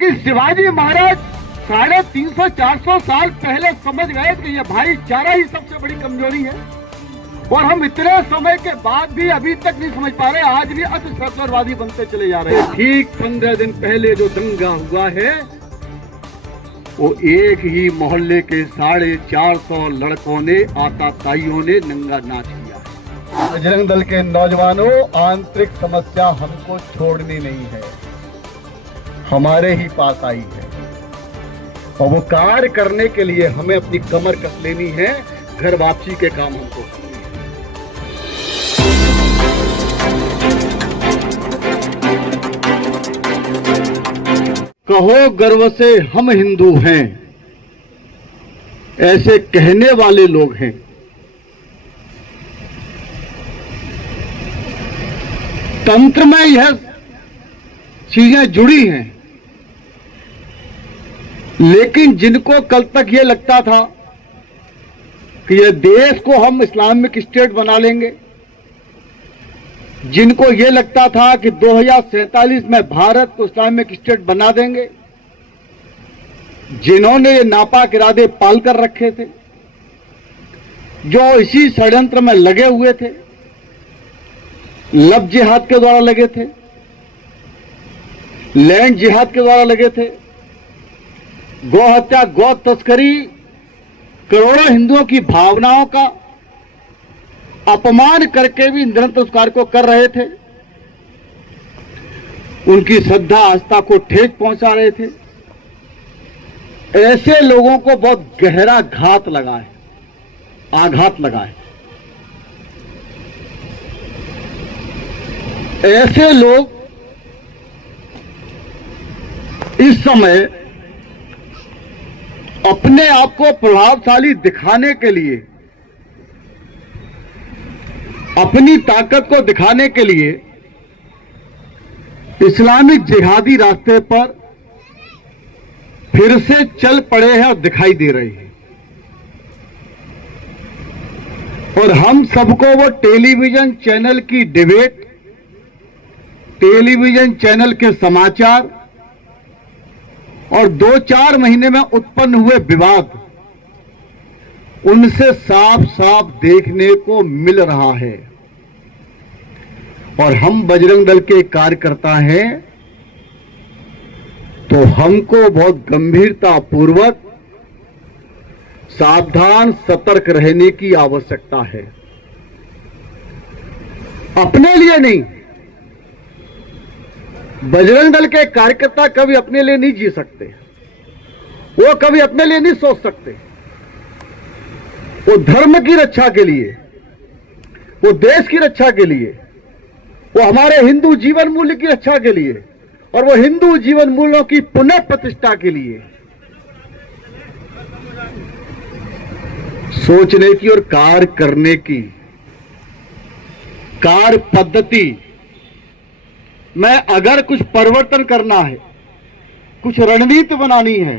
कि शिवाजी महाराज 350-400 साल पहले समझ गए कि ये भाईचारा ही सबसे बड़ी कमजोरी है, और हम इतने समय के बाद भी अभी तक नहीं समझ पा रहे। आज भी अति सेकुलरवादी बनते चले जा रहे हैं। ठीक 15 दिन पहले जो दंगा हुआ है वो एक ही मोहल्ले के 450 लड़कों ने, आताताइयों ने नंगा नाच किया। बजरंग दल के नौजवानों, आंतरिक समस्या हमको छोड़नी नहीं है, हमारे ही पास आई है, और वो कार्य करने के लिए हमें अपनी कमर कस लेनी है। घर वापसी के काम हमको करनी है। कहो गर्व से हम हिंदू हैं, ऐसे कहने वाले लोग हैं। तंत्र में यह चीजें जुड़ी हैं, लेकिन जिनको कल तक ये लगता था कि ये देश को हम इस्लामिक स्टेट बना लेंगे, जिनको ये लगता था कि 2047 में भारत को इस्लामिक स्टेट बना देंगे, जिन्होंने ये नापाक इरादे पाल कर रखे थे, जो इसी षड्यंत्र में लगे हुए थे, लव जिहाद के द्वारा लगे थे, लैंड जिहाद के द्वारा लगे थे, गौ हत्या, गौ तस्करी, करोड़ों हिंदुओं की भावनाओं का अपमान करके भी निरंतर उस कार्य को कर रहे थे, उनकी श्रद्धा आस्था को ठेस पहुंचा रहे थे। ऐसे लोगों को बहुत गहरा घात लगा है, आघात लगा है। ऐसे लोग इस समय अपने आप को प्रभावशाली दिखाने के लिए, अपनी ताकत को दिखाने के लिए इस्लामिक जिहादी रास्ते पर फिर से चल पड़े हैं और दिखाई दे रहे हैं। और हम सबको वो टेलीविजन चैनल की डिबेट, टेलीविजन चैनल के समाचार और 2-4 महीने में उत्पन्न हुए विवाद, उनसे साफ साफ देखने को मिल रहा है। और हम बजरंग दल के कार्यकर्ता हैं, तो हमको बहुत गंभीरता पूर्वक सावधान, सतर्क रहने की आवश्यकता है। अपने लिए नहीं, बजरंग दल के कार्यकर्ता कभी अपने लिए नहीं जी सकते, वो कभी अपने लिए नहीं सोच सकते। वो धर्म की रक्षा के लिए, वो देश की रक्षा के लिए, वो हमारे हिंदू जीवन मूल्य की रक्षा के लिए, और वो हिंदू जीवन मूल्यों की पुनः प्रतिष्ठा के लिए सोचने की और कार्य करने की कार्य पद्धति में अगर कुछ परिवर्तन करना है, कुछ रणनीति बनानी है,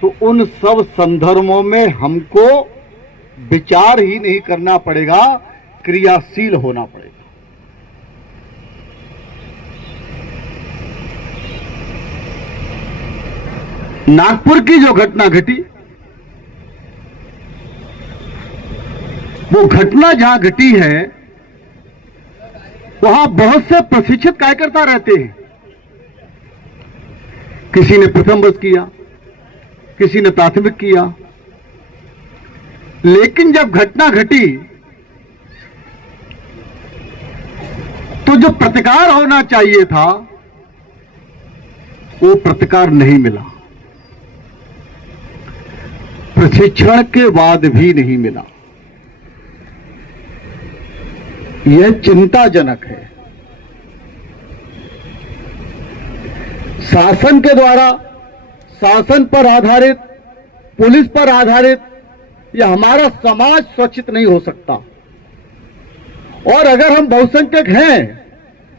तो उन सब संदर्भों में हमको विचार ही नहीं करना पड़ेगा, क्रियाशील होना पड़ेगा। नागपुर की जो घटना घटी, वो घटना जहां घटी है, वहां बहुत से प्रशिक्षित कार्यकर्ता रहते हैं। किसी ने प्रथम वर्ष किया, किसी ने प्राथमिक किया, लेकिन जब घटना घटी तो जो प्रतिकार होना चाहिए था, वो प्रतिकार नहीं मिला, प्रशिक्षण के बाद भी नहीं मिला। यह चिंताजनक है। शासन के द्वारा, शासन पर आधारित, पुलिस पर आधारित यह हमारा समाज सुरक्षित नहीं हो सकता। और अगर हम बहुसंख्यक हैं,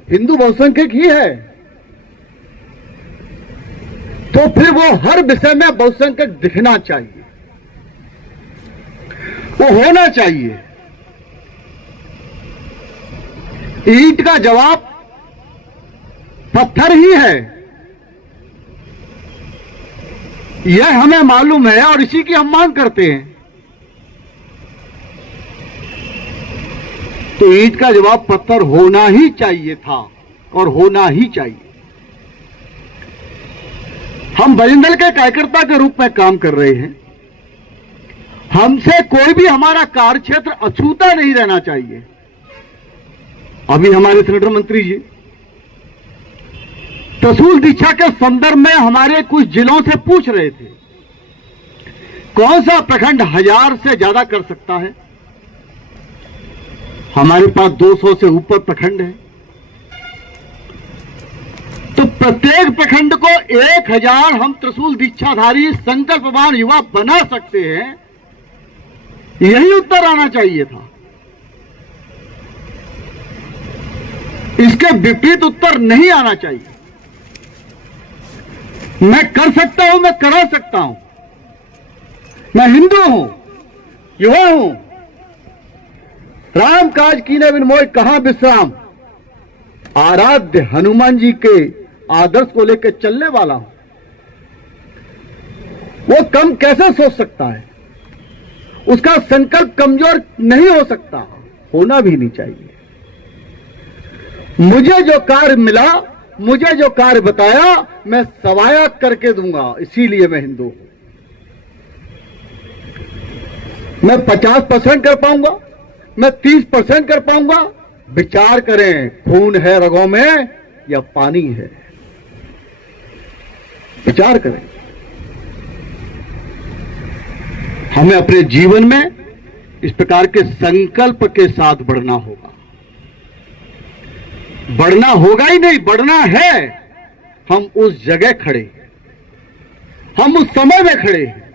हिंदू बहुसंख्यक ही है, तो फिर वो हर विषय में बहुसंख्यक दिखना चाहिए, वो होना चाहिए। ईंट का जवाब पत्थर ही है, यह हमें मालूम है और इसी की हम मांग करते हैं। तो ईंट का जवाब पत्थर होना ही चाहिए था और होना ही चाहिए। हम बजरंग दल के कार्यकर्ता के रूप में काम कर रहे हैं। हमसे कोई भी हमारा कार्यक्षेत्र अछूता नहीं रहना चाहिए। अभी हमारे सेनेटर मंत्री जी त्रिशूल दीक्षा के संदर्भ में हमारे कुछ जिलों से पूछ रहे थे, कौन सा प्रखंड 1000 से ज्यादा कर सकता है। हमारे पास 200 से ऊपर प्रखंड है, तो प्रत्येक प्रखंड को 1000 हम त्रिशूल दीक्षाधारी संकल्पवान युवा बना सकते हैं। यही उत्तर आना चाहिए था। इसके विपरीत उत्तर नहीं आना चाहिए। मैं कर सकता हूं, मैं करा सकता हूं, मैं हिंदू हूं, युवा हूं, राम काज कीने बिन मोय कहां विश्राम, आराध्य हनुमान जी के आदर्श को लेकर चलने वाला हूं। वो कम कैसे सोच सकता है? उसका संकल्प कमजोर नहीं हो सकता, होना भी नहीं चाहिए। मुझे जो कार्य मिला, मुझे जो कार्य बताया, मैं सवाया करके दूंगा। इसीलिए मैं हिंदू हूं। मैं 50% कर पाऊंगा, मैं 30% कर पाऊंगा। विचार करें, खून है रगों में या पानी है? विचार करें। हमें अपने जीवन में इस प्रकार के संकल्प के साथ बढ़ना होगा। बढ़ना होगा ही नहीं, बढ़ना है। हम उस जगह खड़े हैं, हम उस समय में खड़े हैं।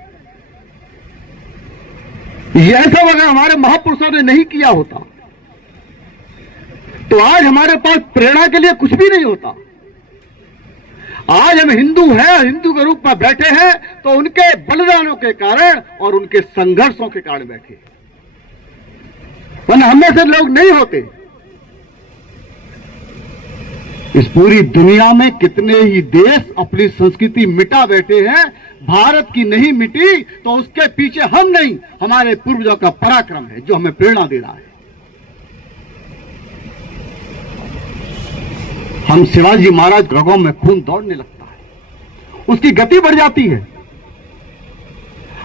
यह सब अगर हमारे महापुरुषों ने नहीं किया होता तो आज हमारे पास प्रेरणा के लिए कुछ भी नहीं होता। आज हम हिंदू हैं, हिंदू के रूप में बैठे हैं तो उनके बलिदानों के कारण और उनके संघर्षों के कारण बैठे, वरना हम में से लोग नहीं होते। इस पूरी दुनिया में कितने ही देश अपनी संस्कृति मिटा बैठे हैं, भारत की नहीं मिटी तो उसके पीछे हम नहीं, हमारे पूर्वजों का पराक्रम है जो हमें प्रेरणा दे रहा है। हम शिवाजी महाराज रगों में खून दौड़ने लगता है, उसकी गति बढ़ जाती है।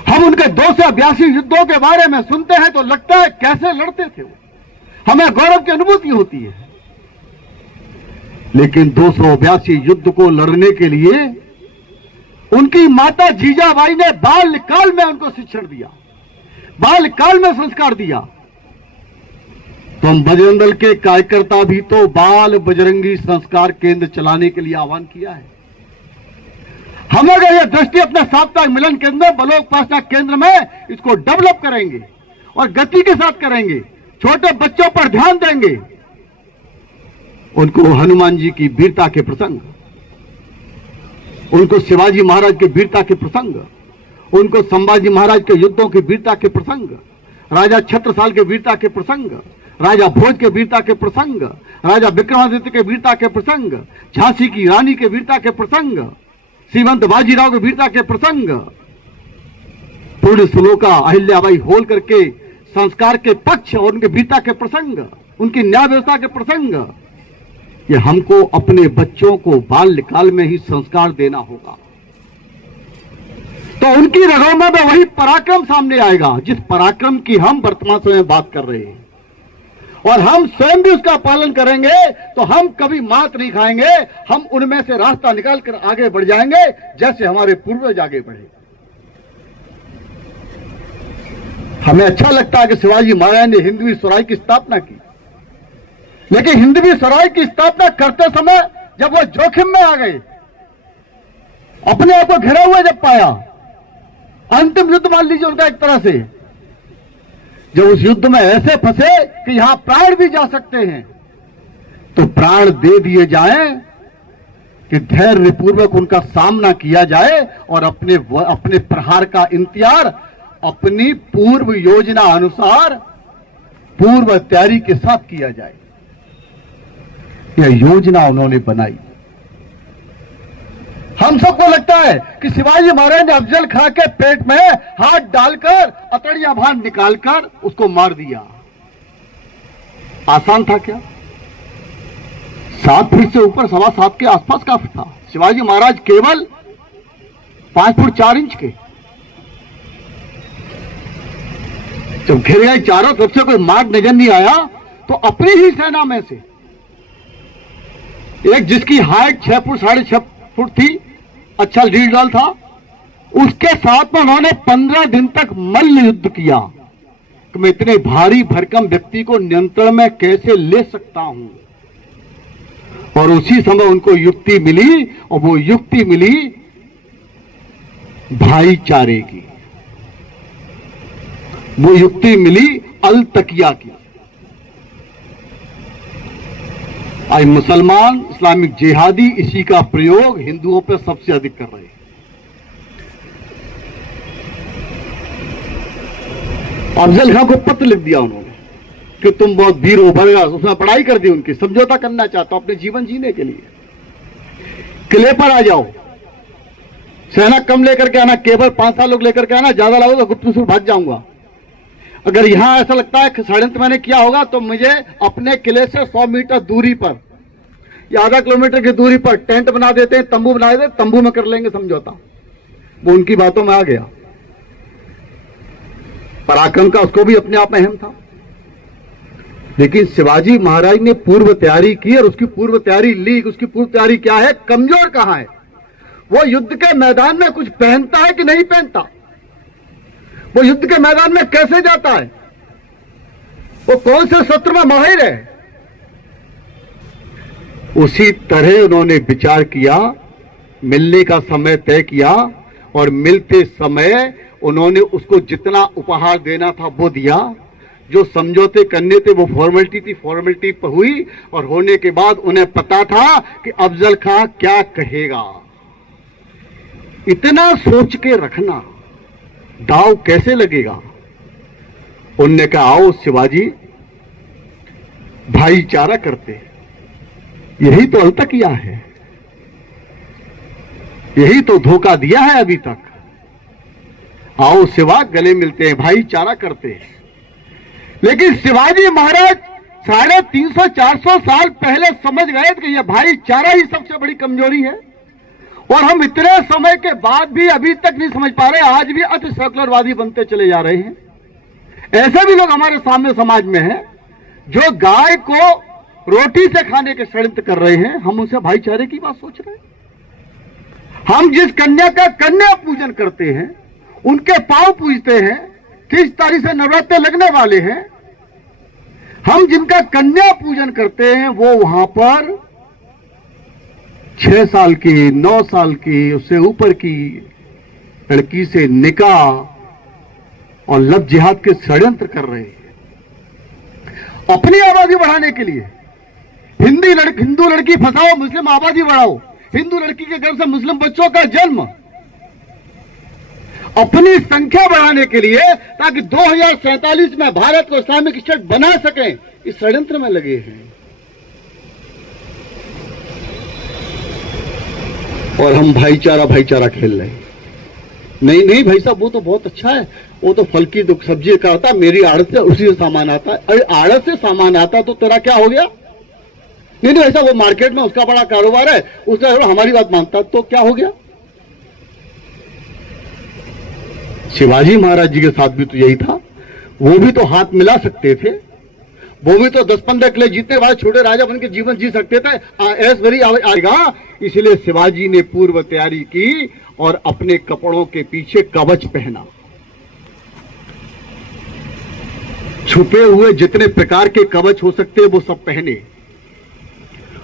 हम उनके 282 युद्धों के बारे में सुनते हैं तो लगता है कैसे लड़ते थे वो, हमें गौरव की अनुभूति होती है। लेकिन 282 युद्ध को लड़ने के लिए उनकी माता जीजाबाई ने बाल्यकाल में उनको शिक्षण दिया, बाल्यकाल में संस्कार दिया। तो हम बजरंग दल के कार्यकर्ता भी तो बाल बजरंगी संस्कार केंद्र चलाने के लिए आह्वान किया है। हम अगर यह दृष्टि अपने साप्ताहिक मिलन केंद्र, बलोक उपासना केंद्र में इसको डेवलप करेंगे और गति के साथ करेंगे, छोटे बच्चों पर ध्यान देंगे, उनको हनुमान जी की वीरता के प्रसंग, उनको शिवाजी महाराज के वीरता के प्रसंग, उनको संभाजी महाराज के युद्धों की वीरता के प्रसंग, राजा छत्रसाल के वीरता के प्रसंग, राजा भोज के वीरता के प्रसंग, राजा विक्रमादित्य के वीरता के प्रसंग, झांसी की रानी के वीरता के प्रसंग, श्रीमंत बाजीराव के वीरता के प्रसंग, पूर्ण सुलोका अहिल्याबाई होलकर के संस्कार के पक्ष और उनके वीरता के प्रसंग, उनकी न्याय व्यवस्था के प्रसंग, ये हमको अपने बच्चों को बाल्यकाल में ही संस्कार देना होगा। तो उनकी रगों में वही पराक्रम सामने आएगा जिस पराक्रम की हम वर्तमान समय में बात कर रहे हैं, और हम स्वयं भी उसका पालन करेंगे तो हम कभी मात नहीं खाएंगे। हम उनमें से रास्ता निकालकर आगे बढ़ जाएंगे जैसे हमारे पूर्वज आगे बढ़े। हमें अच्छा लगता है कि शिवाजी महाराज ने हिंदवी स्वराज की स्थापना की, लेकिन हिंदवी स्वराज की स्थापना करते समय जब वो जोखिम में आ गए, अपने आप को घिरा हुआ जब पाया, अंतिम युद्ध मान लीजिए उनका एक तरह से, जब उस युद्ध में ऐसे फंसे कि यहां प्राण भी जा सकते हैं, तो प्राण दे दिए जाएं कि धैर्यपूर्वक उनका सामना किया जाए और अपने प्रहार का इंतजार अपनी पूर्व योजना अनुसार पूर्व तैयारी के साथ किया जाए। यह योजना उन्होंने बनाई। हम सबको लगता है कि शिवाजी महाराज ने अफजल खां के पेट में हाथ डालकर अतड़िया भान निकालकर उसको मार दिया। आसान था क्या? 7 फीट से ऊपर, 7.25 के आसपास काफी था। शिवाजी महाराज केवल 5 फुट 4 इंच के। जब घिर गए चारों तरफ से, कोई मार्ग नजर नहीं आया, तो अपनी ही सेना में से एक जिसकी हाइट 6 फुट 6.5 फुट थी, अच्छा लीडर था, उसके साथ में उन्होंने 15 दिन तक मल्ल युद्ध किया कि मैं इतने भारी भरकम व्यक्ति को नियंत्रण में कैसे ले सकता हूं। और उसी समय उनको युक्ति मिली, और वो युक्ति मिली भाईचारे की, वो युक्ति मिली अल तकिया की। आज मुसलमान, इस्लामिक जिहादी इसी का प्रयोग हिंदुओं पर सबसे अधिक कर रहे हैं। अफजल खां को पत्र लिख दिया उन्होंने कि तुम बहुत वीर हो, भरगा, उसमें पढ़ाई कर दी उनकी, समझौता करना चाहता हूं अपने जीवन जीने के लिए, किले पर आ जाओ, सेना कम लेकर के आना, केवल 5 लोग लेकर के आना, ज्यादा लाओ तो गुप्त से भाग जाऊंगा। अगर यहां ऐसा लगता है कि षड्यंत्र मैंने किया होगा, तो मुझे अपने किले से 100 मीटर दूरी पर या आधा किलोमीटर की दूरी पर टेंट बना देते हैं, तंबू बना देते, तंबू में कर लेंगे समझौता। वो उनकी बातों में आ गया। पराक्रम का उसको भी अपने आप में अहम था, लेकिन शिवाजी महाराज ने पूर्व तैयारी की, और उसकी पूर्व तैयारी ली। उसकी पूर्व तैयारी क्या है? कमजोर कहां है, वो युद्ध के मैदान में कुछ पहनता है कि नहीं पहनता, वो युद्ध के मैदान में कैसे जाता है, वो कौन से सत्र में माहिर है। उसी तरह उन्होंने विचार किया, मिलने का समय तय किया, और मिलते समय उन्होंने उसको जितना उपहार देना था वो दिया। जो समझौते करने थे वो फॉर्मेलिटी थी, फॉर्मेलिटी पर हुई, और होने के बाद उन्हें पता था कि अफजल खां क्या कहेगा। इतना सोच के रखना, दाव कैसे लगेगा। उनने कहा आओ शिवाजी, भाईचारा करते, यही तो अलतकिया है, यही तो धोखा दिया है अभी तक। आओ शिवा, गले मिलते हैं, भाईचारा करते हैं। लेकिन शिवाजी महाराज 350-400 साल पहले समझ गए कि यह भाईचारा ही सबसे बड़ी कमजोरी है, और हम इतने समय के बाद भी अभी तक नहीं समझ पा रहे। आज भी अति सेकुलरवादी बनते चले जा रहे हैं। ऐसे भी लोग हमारे सामने समाज में हैं जो गाय को रोटी से खाने के षड्यंत्र कर रहे हैं। हम उनसे भाईचारे की बात सोच रहे हैं। हम जिस कन्या का कन्या पूजन करते हैं, उनके पांव पूजते हैं, 30 तारीख से नवरात्र लगने वाले हैं, हम जिनका कन्या पूजन करते हैं वो वहां पर 6 साल की, 9 साल की, उससे ऊपर की लड़की से निकाह और लव जिहाद के षड्यंत्र कर रहे हैं अपनी आबादी बढ़ाने के लिए। हिंदू लड़की फंसाओ, मुस्लिम आबादी बढ़ाओ, हिंदू लड़की के गर्भ से मुस्लिम बच्चों का जन्म, अपनी संख्या बढ़ाने के लिए, ताकि 2047 में भारत को इस्लामिक स्टेट बना सकें, इस षड्यंत्र में लगे हैं। और हम भाईचारा खेल रहे हैं। नहीं भाई साहब, वो तो बहुत अच्छा है, वो तो फल की सब्जी का होता, मेरी आड़त से उसी से सामान आता है। अरे आड़त से सामान आता तो तेरा क्या हो गया? नहीं ऐसा, वो मार्केट में उसका बड़ा कारोबार है, उसने हमारी बात मानता तो क्या हो गया? शिवाजी महाराज जी के साथ भी तो यही था। वो भी तो हाथ मिला सकते थे, वो भी तो 10-15 किले जीतने वाले छोटे राजा बन के जीवन जी सकते थे। ऐस भरी आएगा। इसलिए शिवाजी ने पूर्व तैयारी की और अपने कपड़ों के पीछे कवच पहना। छुपे हुए जितने प्रकार के कवच हो सकते वो सब पहने,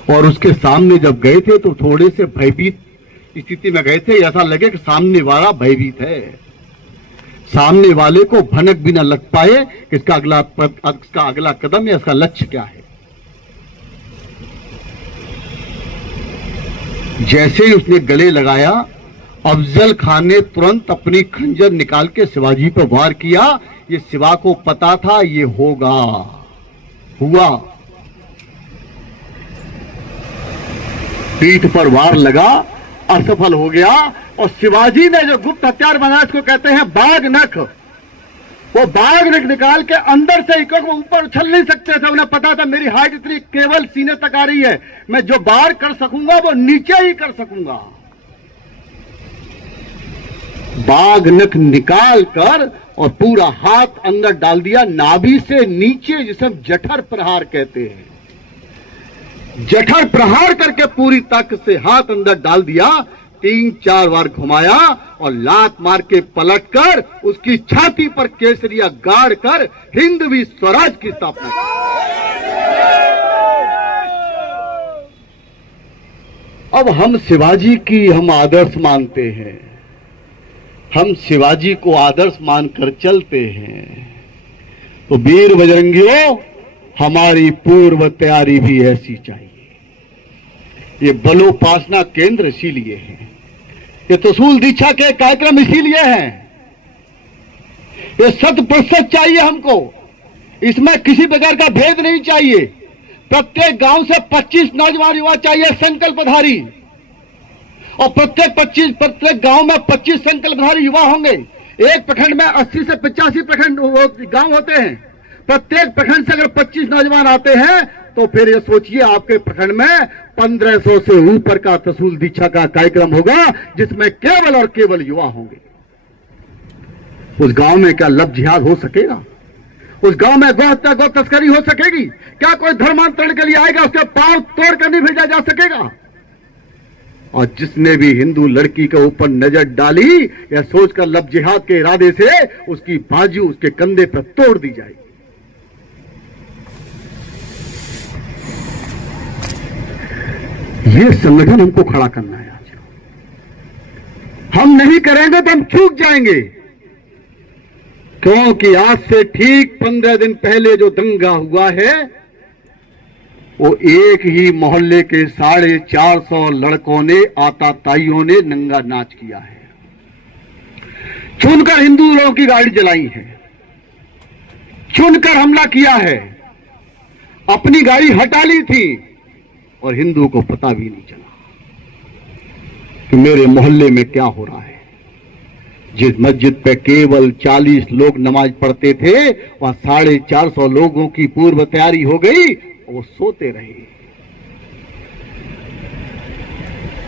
और उसके सामने जब गए थे तो थोड़े से भयभीत स्थिति में गए थे। ऐसा लगे कि सामने वाला भयभीत है, सामने वाले को भनक भी न लग पाए कि इसका अगला कदम या इसका लक्ष्य क्या है। जैसे ही उसने गले लगाया, अफजल खान ने तुरंत अपनी खंजर निकाल के शिवाजी पर वार किया। ये शिवा को पता था ये होगा, हुआ। पीठ पर वार लगा असफल हो गया। और शिवाजी ने जो गुप्त हथियार बनाया, इसको कहते हैं बाघ नख, वो बाघ नख निकाल के अंदर से ही, क्योंकि वो ऊपर उछल नहीं सकते थे, उन्हें पता था मेरी हाइट इतनी केवल सीने तक आ रही है, मैं जो बाहर कर सकूंगा वो नीचे ही कर सकूंगा। बाघ नख निकाल कर और पूरा हाथ अंदर डाल दिया, नाभि से नीचे, जिसे हम जठर प्रहार कहते हैं। जठर प्रहार करके पूरी ताकत से हाथ अंदर डाल दिया, 3-4 बार घुमाया और लात मार के पलटकर उसकी छाती पर केसरिया गाड़ कर हिंदवी स्वराज की स्थापना की। अब हम शिवाजी की हम आदर्श मानते हैं, हम शिवाजी को आदर्श मानकर चलते हैं, तो वीर बजरंगियों, हमारी पूर्व तैयारी भी ऐसी चाहिए। ये बलोपासना केंद्र इसीलिए है, ये त्रिशूल दीक्षा के कार्यक्रम इसीलिए हैं, ये 100% चाहिए हमको, इसमें किसी प्रकार का भेद नहीं चाहिए। प्रत्येक गांव से 25 नौजवान युवा चाहिए संकल्पधारी, और प्रत्येक गांव में 25 संकल्पधारी युवा होंगे। एक प्रखंड में 80 से 85 प्रखंड गांव होते हैं, प्रत्येक प्रखंड से अगर 25 नौजवान आते हैं तो फिर ये सोचिए आपके प्रखंड में 1500 से ऊपर का त्रिशूल दीक्षा का कार्यक्रम होगा, जिसमें केवल और केवल युवा होंगे। उस गांव में क्या लब जिहाद हो सकेगा? उस गांव में गौ हत्या गौ तस्करी हो सकेगी? क्या कोई धर्मांतरण के लिए आएगा, उसके पांव तोड़ कर नहीं भेजा जा सकेगा? और जिसने भी हिंदू लड़की के ऊपर नजर डाली, यह सोचकर लब जिहाद के इरादे से उसकी बाजू उसके कंधे पर तोड़ दी जाएगी। ये संगठन हमको खड़ा करना है आज। हम नहीं करेंगे तो हम चूक जाएंगे, क्योंकि आज से ठीक 15 दिन पहले जो दंगा हुआ है, वो एक ही मोहल्ले के 450 लड़कों ने, आताताइयों ने नंगा नाच किया है, चुनकर हिंदू लोगों की गाड़ी जलाई है, चुनकर हमला किया है, अपनी गाड़ी हटा ली थी और हिंदू को पता भी नहीं चला कि मेरे मोहल्ले में क्या हो रहा है। जिस मस्जिद पे केवल 40 लोग नमाज पढ़ते थे, वहां 450 लोगों की पूर्व तैयारी हो गई, वो सोते रहे।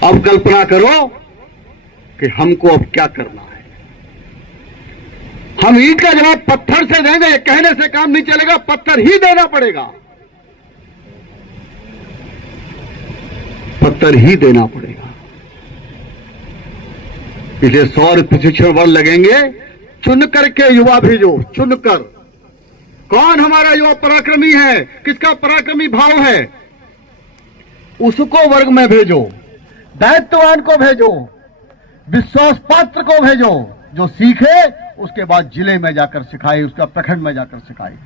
अब कल्पना करो कि हमको अब क्या करना है। हम ईंट का जवाब पत्थर से देंगे, कहने से काम नहीं चलेगा, पत्थर ही देना पड़ेगा, पत्थर ही देना पड़ेगा। इसे 100 प्रशिक्षण वर्ग लगेंगे, चुन करके युवा भेजो, चुनकर। कौन हमारा युवा पराक्रमी है, किसका पराक्रमी भाव है, उसको वर्ग में भेजो, दायित्ववान को भेजो, विश्वास पात्र को भेजो, जो सीखे उसके बाद जिले में जाकर सिखाए, उसका प्रखंड में जाकर सिखाए।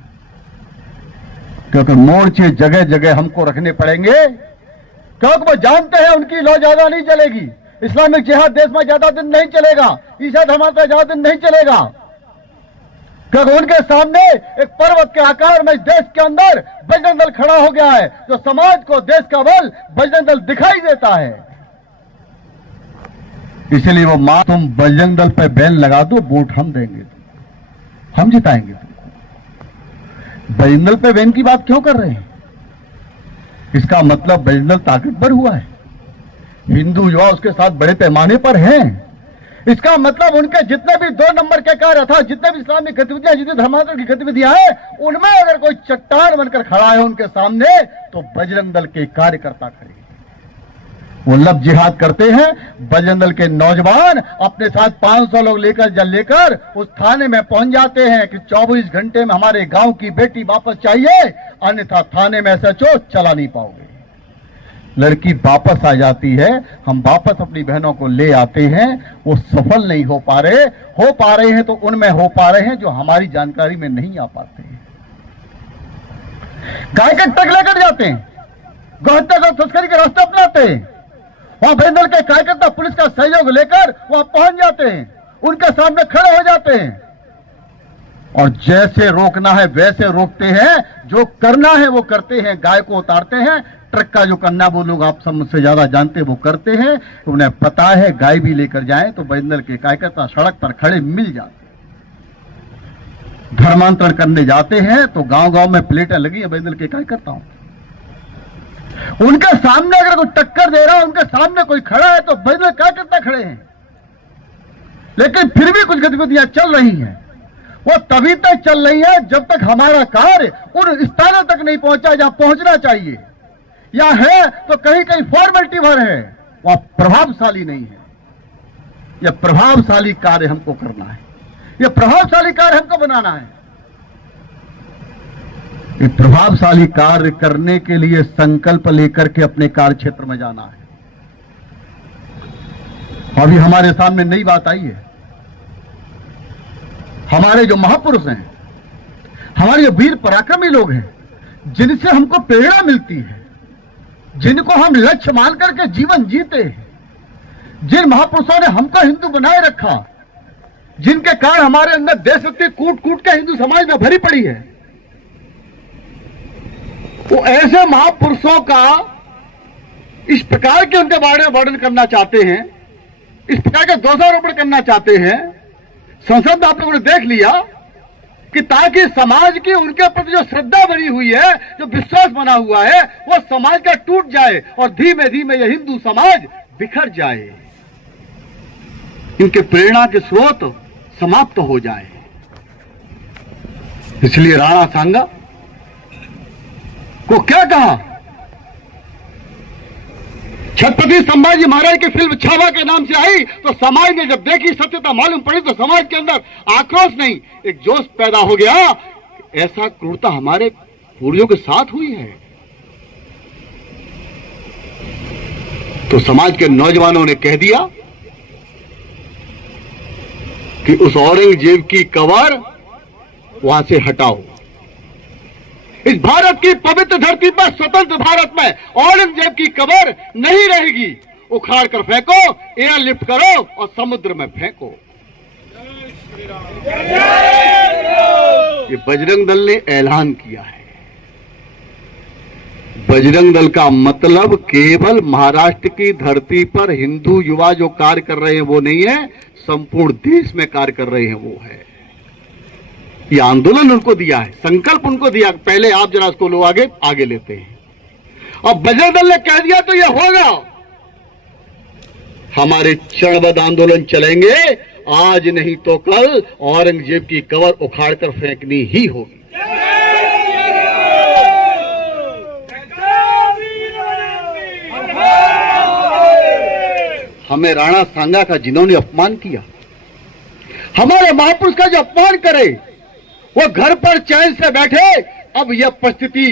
क्योंकि मोर्चे जगह जगह हमको रखने पड़ेंगे, क्योंकि वो जानते हैं उनकी लौ ज्यादा नहीं चलेगी। इस्लामिक जिहाद देश में ज्यादा दिन नहीं चलेगा, ईसाई धर्म पे ज्यादा दिन नहीं चलेगा, क्योंकि उनके सामने एक पर्वत के आकार में इस देश के अंदर बजरंग दल खड़ा हो गया है, जो समाज को देश का बल बजरंग दल दिखाई देता है। इसलिए वो मां, तुम बजरंग दल पे बैन लगा दो, वोट हम देंगे, हम जिताएंगे तुमको। बजरंग दल पे बैन की बात क्यों कर रहे हैं? इसका मतलब बजरंग दल ताकतवर हुआ है, हिंदू युवा उसके साथ बड़े पैमाने पर हैं। इसका मतलब उनके जितने भी 2 नंबर के कार्य था, जितने भी इस्लामिक गतिविधियां, जितनी धर्मांतरण की गतिविधियां हैं, उनमें अगर कोई चट्टान बनकर खड़ा है उनके सामने, तो बजरंग दल के कार्यकर्ता खड़े हैं। वो लब जिहाद करते हैं। बजरंग दल के नौजवान अपने साथ 500 लोग लेकर उस थाने में पहुंच जाते हैं कि 24 घंटे में हमारे गांव की बेटी वापस चाहिए, अन्यथा थाने में SHO चला नहीं पाओगे। लड़की वापस आ जाती है, हम वापस अपनी बहनों को ले आते हैं, वो सफल नहीं हो पा रहे हैं तो उनमें हो पा रहे हैं जो हमारी जानकारी में नहीं आ पाते हैं। गाय के ट्रक लेकर जाते हैं, गौहत्या और तस्करी के रास्ते अपनाते हैं, वहां बजरंग दल के कार्यकर्ता पुलिस का सहयोग लेकर वहां पहुंच जाते हैं, उनके सामने खड़े हो जाते हैं और जैसे रोकना है वैसे रोकते हैं, जो करना है वो करते हैं। गाय को उतारते हैं, ट्रक का जो करना वो लोग आप सब मुझसे ज्यादा जानते वो करते हैं। उन्हें पता है गाय भी लेकर जाएं तो बजरंग दल के कार्यकर्ता सड़क पर खड़े मिल जाते। धर्मांतरण करने जाते हैं तो गांव गांव में प्लेटें लगी है बजरंग दल के कार्यकर्ताओं। उनके सामने अगर कोई टक्कर दे रहा है, उनके सामने कोई खड़ा है तो बजरंग दल कार्यकर्ता खड़े हैं। लेकिन फिर भी कुछ गतिविधियां चल रही हैं, वो तभी तक चल रही है जब तक हमारा कार्य उन स्थानों तक नहीं पहुंचा जहां पहुंचना चाहिए, या है तो कहीं कहीं फॉर्मेलिटी भर है, वह प्रभावशाली नहीं है। यह प्रभावशाली कार्य हमको करना है, यह प्रभावशाली कार्य हमको बनाना है। ये प्रभावशाली कार्य करने के लिए संकल्प लेकर के अपने कार्य क्षेत्र में जाना है। अभी हमारे सामने नई बात आई है। हमारे जो महापुरुष हैं, हमारे जो वीर पराक्रमी लोग हैं, जिनसे हमको प्रेरणा मिलती है, जिनको हम लक्ष्य मान करके जीवन जीते हैं, जिन महापुरुषों ने हमको हिंदू बनाए रखा, जिनके कारण हमारे अंदर देशभक्ति कूट कूट के हिंदू समाज में भरी पड़ी है, वो ऐसे महापुरुषों का इस प्रकार के उनके बारे में वर्णन करना चाहते हैं, इस प्रकार का दोषारोपण करना चाहते हैं। संसद में आप लोगों ने देख लिया कि ताकि समाज की उनके प्रति जो श्रद्धा बनी हुई है, जो विश्वास बना हुआ है, वो समाज का टूट जाए और धीमे धीमे यह हिंदू समाज बिखर जाए, इनके प्रेरणा के स्रोत समाप्त हो जाए। इसलिए राणा सांगा को क्या कहा, छत्रपति संभाजी महाराज की फिल्म छावा के नाम से आई तो समाज ने जब देखी, सत्यता मालूम पड़ी तो समाज के अंदर आक्रोश नहीं, एक जोश पैदा हो गया। ऐसा क्रूरता हमारे पूर्वजों के साथ हुई है। तो समाज के नौजवानों ने कह दिया कि उस औरंगजेब की कबर वहां से हटाओ। इस भारत की पवित्र धरती पर, स्वतंत्र भारत में औरंगजेब की कबर नहीं रहेगी। उखाड़ कर फेंको, एयरलिफ्ट करो और समुद्र में फेंको। ये बजरंग दल ने ऐलान किया है। बजरंग दल का मतलब केवल महाराष्ट्र की धरती पर हिंदू युवा जो कार्य कर रहे हैं वो नहीं है, संपूर्ण देश में कार्य कर रहे हैं वो है। ये आंदोलन उनको दिया है, संकल्प उनको दिया। पहले आप जरा इसको लो आगे लेते हैं। और बजरंग दल ने कह दिया तो ये होगा। हमारे चरणबद्ध आंदोलन चलेंगे, आज नहीं तो कल औरंगजेब की कबर उखाड़कर फेंकनी ही होगी। हमें राणा सांगा का जिन्होंने अपमान किया, हमारे महापुरुष का जो अपमान करे, वो घर पर चैन से बैठे, अब यह परिस्थिति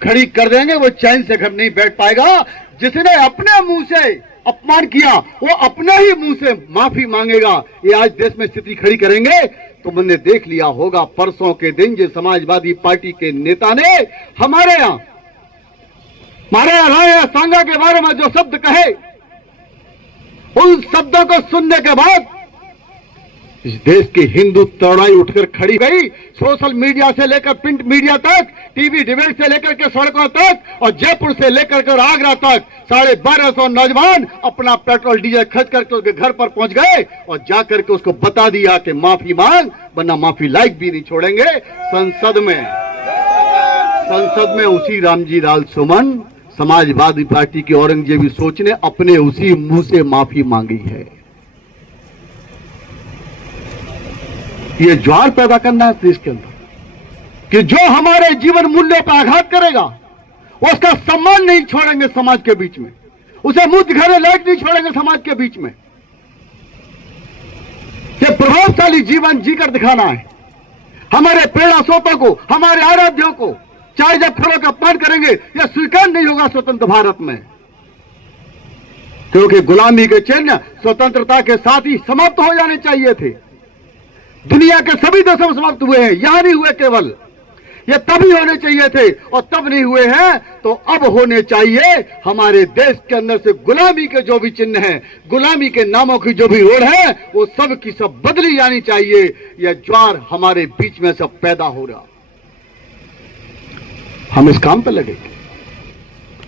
खड़ी कर देंगे, वो चैन से घर नहीं बैठ पाएगा। जिसने अपने मुंह से अपमान किया वो अपने ही मुंह से माफी मांगेगा। ये आज देश में स्थिति खड़ी करेंगे। तो मैंने देख लिया होगा परसों के दिन जो समाजवादी पार्टी के नेता ने हमारे यहाँ राणा सांगा के बारे में जो शब्द कहे, उन शब्दों को सुनने के बाद इस देश की हिंदू तरुणाई उठकर खड़ी गई। सोशल मीडिया से लेकर प्रिंट मीडिया तक, टीवी डिबेट से लेकर के सड़कों तक और जयपुर से लेकर के आगरा तक 1250 नौजवान अपना पेट्रोल डीजल खर्च करके उसके घर पर पहुंच गए और जाकर के उसको बता दिया कि माफी मांग, वरना माफी लायक भी नहीं छोड़ेंगे। संसद में उसी रामजी लाल सुमन, समाजवादी पार्टी की औरंगजेबी सोच ने अपने उसी मुंह से माफी मांगी है। ये ज्वार पैदा करना है देश के अंदर कि जो हमारे जीवन मूल्यों पर आघात करेगा उसका सम्मान नहीं छोड़ेंगे समाज के बीच में, उसे मुंह दिखाने लायक नहीं छोड़ेंगे समाज के बीच में। ये प्रभावशाली जीवन जीकर दिखाना है। हमारे प्रेरणा स्रोतों को, हमारे आराध्यों को चाहे जब खड़ों का अपमान करेंगे, यह स्वीकार नहीं होगा स्वतंत्र भारत में, क्योंकि गुलामी के चिन्ह स्वतंत्रता के साथ ही समाप्त हो जाने चाहिए थे। दुनिया के सभी देशों में समाप्त हुए हैं, यहां नहीं हुए केवल। ये तभी होने चाहिए थे और तब नहीं हुए हैं तो अब होने चाहिए। हमारे देश के अंदर से गुलामी के जो भी चिन्ह हैं, गुलामी के नामों की जो भी ओढ़ है, वो सब की सब बदली जानी चाहिए। यह ज्वार हमारे बीच में सब पैदा हो रहा, हम इस काम पर लगेंगे।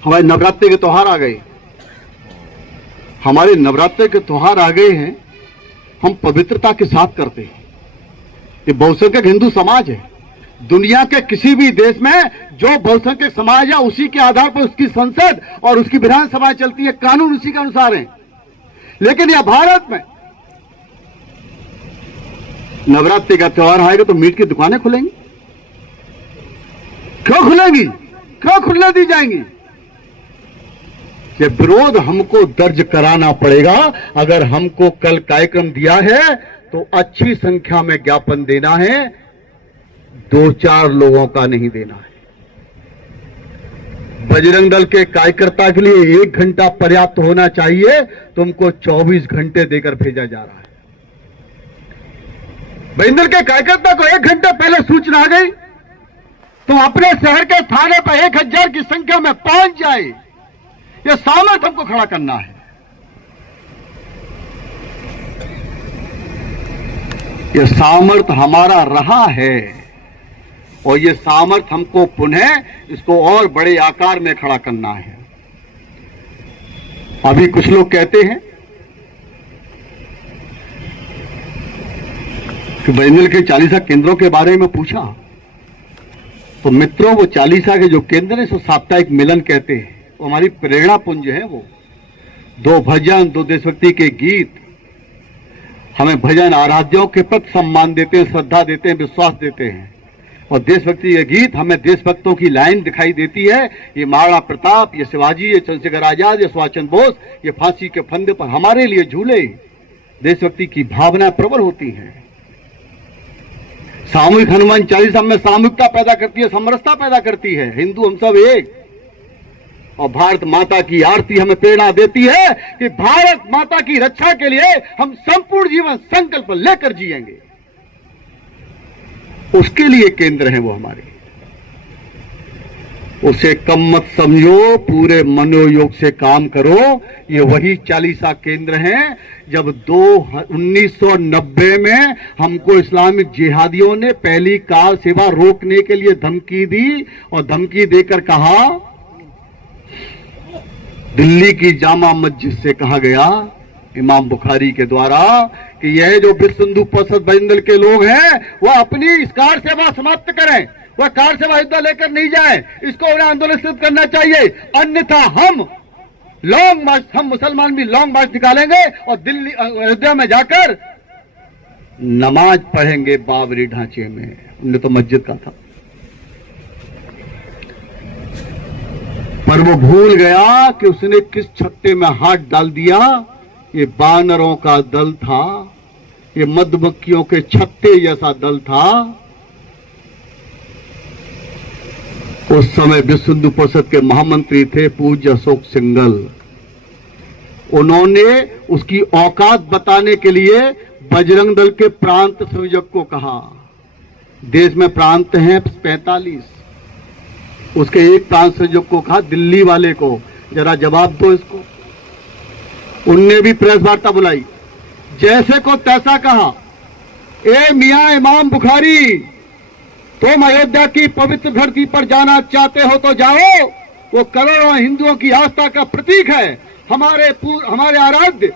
हमारे नवरात्रि के त्योहार आ गए, हमारे नवरात्रि के त्योहार आ गए हैं, हम पवित्रता के साथ करते हैं। ये बहुसंख्यक हिंदू समाज है। दुनिया के किसी भी देश में जो बहुसंख्यक समाज है उसी के आधार पर उसकी संसद और उसकी विधानसभा चलती है, कानून उसी के अनुसार है। लेकिन यह भारत में नवरात्रि का त्योहार आएगा तो मीट की दुकानें खुलेंगी। क्यों खुलेंगी? क्यों खुलने दी जाएंगी? ये विरोध हमको दर्ज कराना पड़ेगा। अगर हमको कल कार्यक्रम दिया है तो अच्छी संख्या में ज्ञापन देना है, 2-4 लोगों का नहीं देना है। बजरंग दल के कार्यकर्ता के लिए 1 घंटा पर्याप्त होना चाहिए, तुमको 24 घंटे देकर भेजा जा रहा है। बजरंग दल के कार्यकर्ता को 1 घंटे पहले सूचना आ गई, तुम अपने शहर के थाने पर 1000 की संख्या में पहुंच जाए। यह सामर्थ्य हमको खड़ा करना है। यह सामर्थ्य हमारा रहा है और यह सामर्थ्य हमको पुनः इसको और बड़े आकार में खड़ा करना है। अभी कुछ लोग कहते हैं कि बजरंग के चालीसा केंद्रों के बारे में पूछा तो मित्रों, वो चालीसा के जो केंद्र है सो साप्ताहिक मिलन कहते हैं। वो हमारी प्रेरणा पुंज है। वो 2 भजन, 2 देशभक्ति के गीत हमें भजन आराध्यों के प्रति सम्मान देते हैं, श्रद्धा देते हैं, विश्वास देते हैं। और देशभक्ति के गीत हमें देशभक्तों की लाइन दिखाई देती है। ये महाराणा प्रताप, ये शिवाजी, ये चंद्रशेखर आजाद, ये सुभाष चंद्र बोस, ये फांसी के फंदे पर हमारे लिए झूले। देशभक्ति की भावना प्रबल होती है। सामूहिक हनुमान चालीसा में सामूहिकता पैदा करती है, समरसता पैदा करती है। हिंदू हम सब एक। और भारत माता की आरती हमें प्रेरणा देती है कि भारत माता की रक्षा के लिए हम संपूर्ण जीवन संकल्प लेकर जिएंगे। उसके लिए केंद्र है वो हमारे। उसे कम मत समझो, पूरे मनोयोग से काम करो। ये वही चालीसा केंद्र हैं जब 1990 में हमको इस्लामिक जिहादियों ने पहली कार सेवा रोकने के लिए धमकी दी और धमकी देकर कहा, दिल्ली की जामा मस्जिद से कहा गया इमाम बुखारी के द्वारा कि यह जो विश्व हिंदू परिषद बजरंग दल के लोग हैं वो अपनी इस कार सेवा समाप्त करें, वह कार सेवा युद्ध लेकर नहीं जाए, इसको उन्हें आंदोलन सिद्ध करना चाहिए। अन्यथा हम लॉन्ग मार्च, हम मुसलमान भी लॉन्ग मार्च निकालेंगे और दिल्ली अयोध्या में जाकर नमाज पढ़ेंगे बाबरी ढांचे में। उन्हें तो मस्जिद का था, पर वो भूल गया कि उसने किस छत्ते में हाथ डाल दिया। ये बानरों का दल था, ये मधुमक्खियों के छत्ते जैसा दल था। उस समय विश्व हिंदू परिषद के महामंत्री थे पूज्य अशोक सिंघल। उन्होंने उसकी औकात बताने के लिए बजरंग दल के प्रांत संयोजक को कहा। देश में प्रांत हैं 45, उसके एक प्रांत संयोजक को कहा दिल्ली वाले को जरा जवाब दो इसको। उनने भी प्रेस वार्ता बुलाई, जैसे को तैसा कहा, ए मियां इमाम बुखारी, तुम अयोध्या की पवित्र धरती पर जाना चाहते हो तो जाओ। वो करोड़ों हिंदुओं की आस्था का प्रतीक है, हमारे आराध्य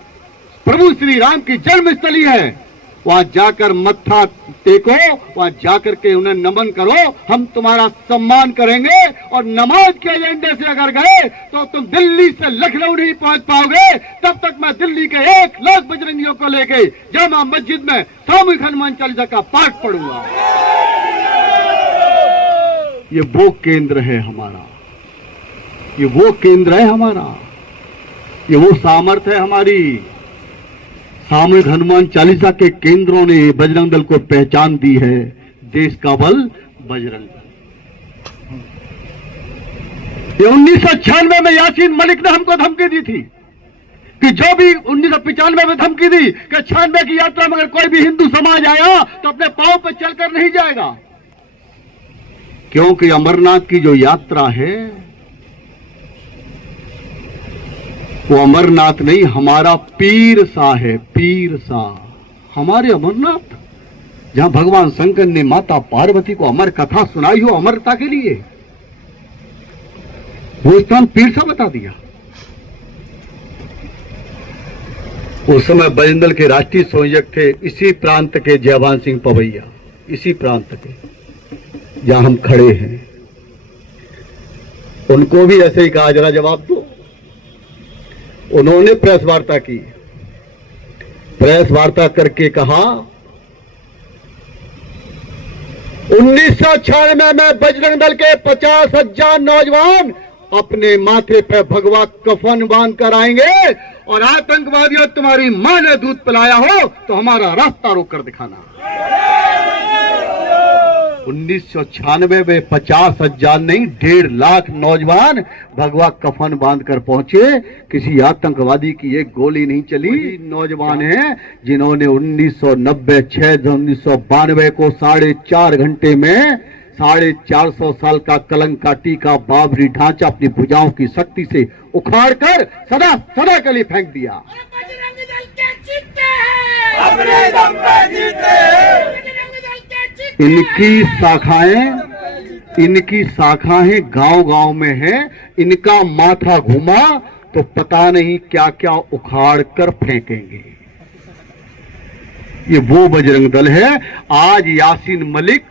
प्रभु श्री राम की जन्मस्थली है। वहां जाकर मत्था टेको, वहां जाकर के उन्हें नमन करो, हम तुम्हारा सम्मान करेंगे। और नमाज के एजेंडे से अगर गए तो तुम दिल्ली से लखनऊ नहीं पहुंच पाओगे। तब तक मैं दिल्ली के 1 लाख बजरंगियों को लेके जामा मस्जिद में सामूहिक हनुमान चालीसा का पाठ पढ़ूंगा। ये वो केंद्र है हमारा, ये वो केंद्र है हमारा, ये वो सामर्थ्य है हमारी। सामूहिक हनुमान चालीसा के केंद्रों ने बजरंग दल को पहचान दी है। देश का बल बजरंग दल। ये 1996 में यासीन मलिक ने हमको धमकी दी थी कि जो भी 1995 में धमकी दी कि 96 की यात्रा में अगर कोई भी हिंदू समाज आया तो अपने पांव पर चलकर नहीं जाएगा, क्योंकि अमरनाथ की जो यात्रा है वो अमरनाथ नहीं, हमारा पीर सा है, पीर सा। हमारे अमरनाथ जहां भगवान शंकर ने माता पार्वती को अमर कथा सुनाई हो अमरता के लिए, वो स्थान पीर सा बता दिया। उस समय बजरंग दल के राष्ट्रीय संयोजक थे इसी प्रांत के जयवान सिंह पवैया, इसी प्रांत के जहां हम खड़े हैं। उनको भी ऐसे ही कहा, जरा जवाब दो। उन्होंने प्रेस वार्ता की, प्रेस वार्ता करके कहा 1996 में बजरंग दल के 50,000 नौजवान अपने माथे पे भगवा कफन बांध कर आएंगे और आतंकवादियों तुम्हारी मां ने दूध पिलाया हो तो हमारा रास्ता रोक कर दिखाना। 1996 में 50,000 नहीं 1.5 लाख नौजवान भगवा कफन बांध कर पहुंचे। किसी आतंकवादी की एक गोली नहीं चली। नौजवान हैं जिन्होंने 1990 6 1992 को 4.5 घंटे में 450 साल का कलंकाटी का बाबरी ढांचा अपनी भुजाओं की शक्ति से उखाड़ कर सदा सदा के लिए फेंक दिया। बजरंग दल के जीते हैं, अपने दम पे जीते हैं। बजरंग दल के जीते हैं। इनकी शाखाएं गांव-गांव में है। इनका माथा घुमा तो पता नहीं क्या क्या उखाड़ कर फेंकेंगे। ये वो बजरंग दल है। आज यासीन मलिक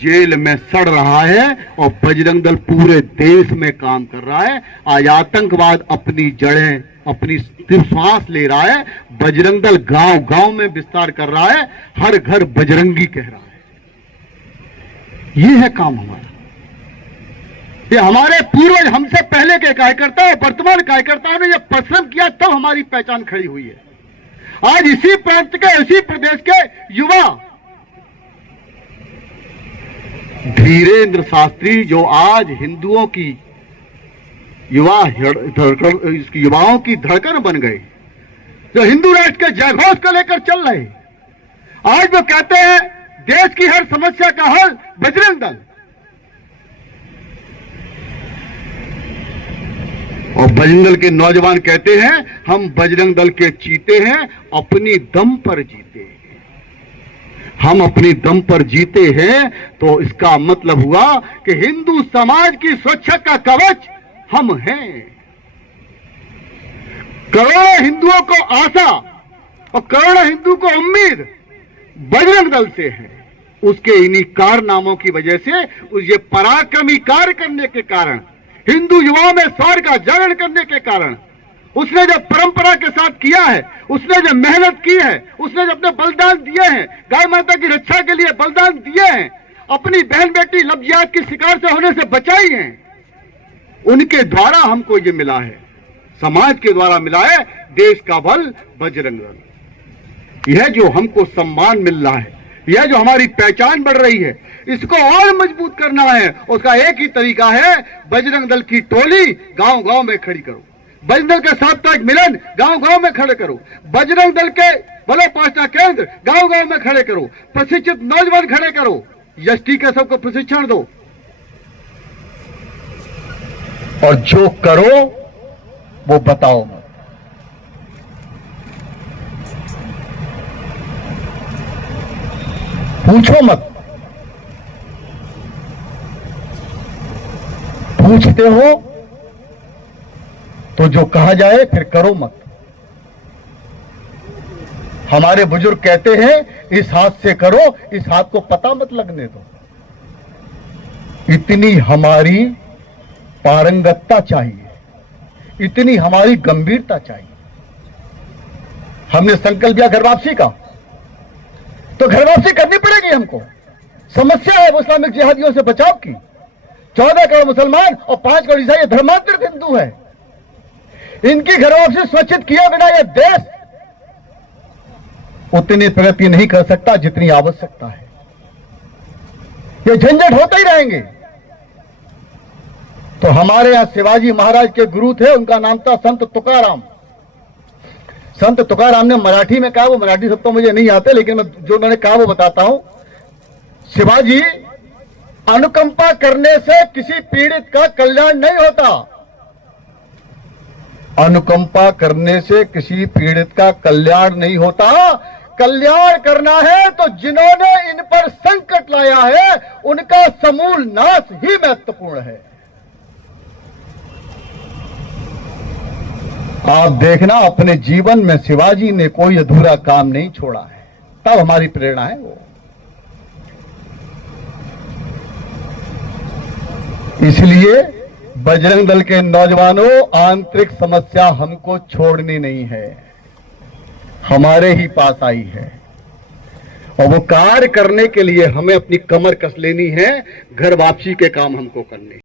जेल में सड़ रहा है और बजरंग दल पूरे देश में काम कर रहा है। आज आतंकवाद अपनी जड़ें, अपनी श्वास ले रहा है। बजरंग दल गांव-गांव में विस्तार कर रहा है। हर घर बजरंगी कह रहा है। ये है काम हमारा। ये हमारे पूर्वज, हमसे पहले के कार्यकर्ता और वर्तमान कार्यकर्ताओं ने यह परिश्रम किया, तब हमारी पहचान खड़ी हुई है। आज इसी प्रांत के, इसी प्रदेश के युवा धीरेन्द्र शास्त्री, जो आज हिंदुओं की युवाओं की धड़कन बन गए, जो हिंदू राष्ट्र के जयघोष को लेकर चल रहे, आज वो कहते हैं देश की हर समस्या का हल बजरंग दल। और बजरंग दल के नौजवान कहते हैं हम बजरंग दल के चीते हैं, अपनी दम पर जीते हैं। हम अपनी दम पर जीते हैं तो इसका मतलब हुआ कि हिंदू समाज की सुरक्षा का कवच हम हैं। करोड़ों हिंदुओं को आशा और करोड़ों हिंदू को उम्मीद बजरंग दल से है। उसके इन्हीं कारनामों की वजह से, ये पराक्रमी कार्य करने के कारण, हिंदू युवाओं में शौर्य का जागरण करने के कारण, उसने जो परंपरा के साथ किया है, उसने जो मेहनत की है, उसने जो अपने बलिदान दिए हैं, गाय माता की रक्षा के लिए बलिदान दिए हैं, अपनी बहन बेटी लफ्जियात की शिकार से होने से बचाई हैं, उनके द्वारा हमको ये मिला है, समाज के द्वारा मिला है देश का बल बजरंग दल। यह जो हमको सम्मान मिल रहा है, यह जो हमारी पहचान बढ़ रही है, इसको और मजबूत करना है। उसका एक ही तरीका है, बजरंग दल की टोली गांव-गांव में खड़ी करो। बजरंग दल के साप्ताहिक मिलन गांव-गांव में खड़े करो। बजरंग दल के बलोपासना केंद्र गांव-गांव में खड़े करो। प्रशिक्षित नौजवान खड़े करो। एसटी के सबको प्रशिक्षण दो और जो करो वो बताओ मत। पूछो मत। पूछते हो तो जो कहा जाए फिर करो मत। हमारे बुजुर्ग कहते हैं इस हाथ से करो, इस हाथ को पता मत लगने दो। इतनी हमारी पारंगतता चाहिए, इतनी हमारी गंभीरता चाहिए। हमने संकल्प लिया घर वापसी का, तो घर वापसी करनी पड़ेगी हमको। समस्या है इस्लामिक जिहादियों से बचाव की। 14 करोड़ मुसलमान और 5 करोड़ ईसाई धर्मांतरित हिंदू है। इनकी घर वापसी सुरक्षित किए बिना यह देश उतनी प्रगति नहीं कर सकता जितनी आवश्यकता है। ये झंझट होते ही रहेंगे। तो हमारे यहां शिवाजी महाराज के गुरु थे, उनका नाम था संत तुकाराम। संत तुकाराम ने मराठी में कहा, वो मराठी शब्द तो मुझे नहीं आते, लेकिन मैं जो उन्होंने कहा वो बताता हूं। शिवाजी, अनुकंपा करने से किसी पीड़ित का कल्याण नहीं होता। अनुकंपा करने से किसी पीड़ित का कल्याण नहीं होता। कल्याण करना है तो जिन्होंने इन पर संकट लाया है उनका समूल नाश ही महत्वपूर्ण है। आप देखना अपने जीवन में शिवाजी ने कोई अधूरा काम नहीं छोड़ा है, तब हमारी प्रेरणा है वो। इसलिए बजरंग दल के नौजवानों, आंतरिक समस्या हमको छोड़नी नहीं है, हमारे ही पास आई है और वो कार्य करने के लिए हमें अपनी कमर कस लेनी है, घर वापसी के काम हमको करने।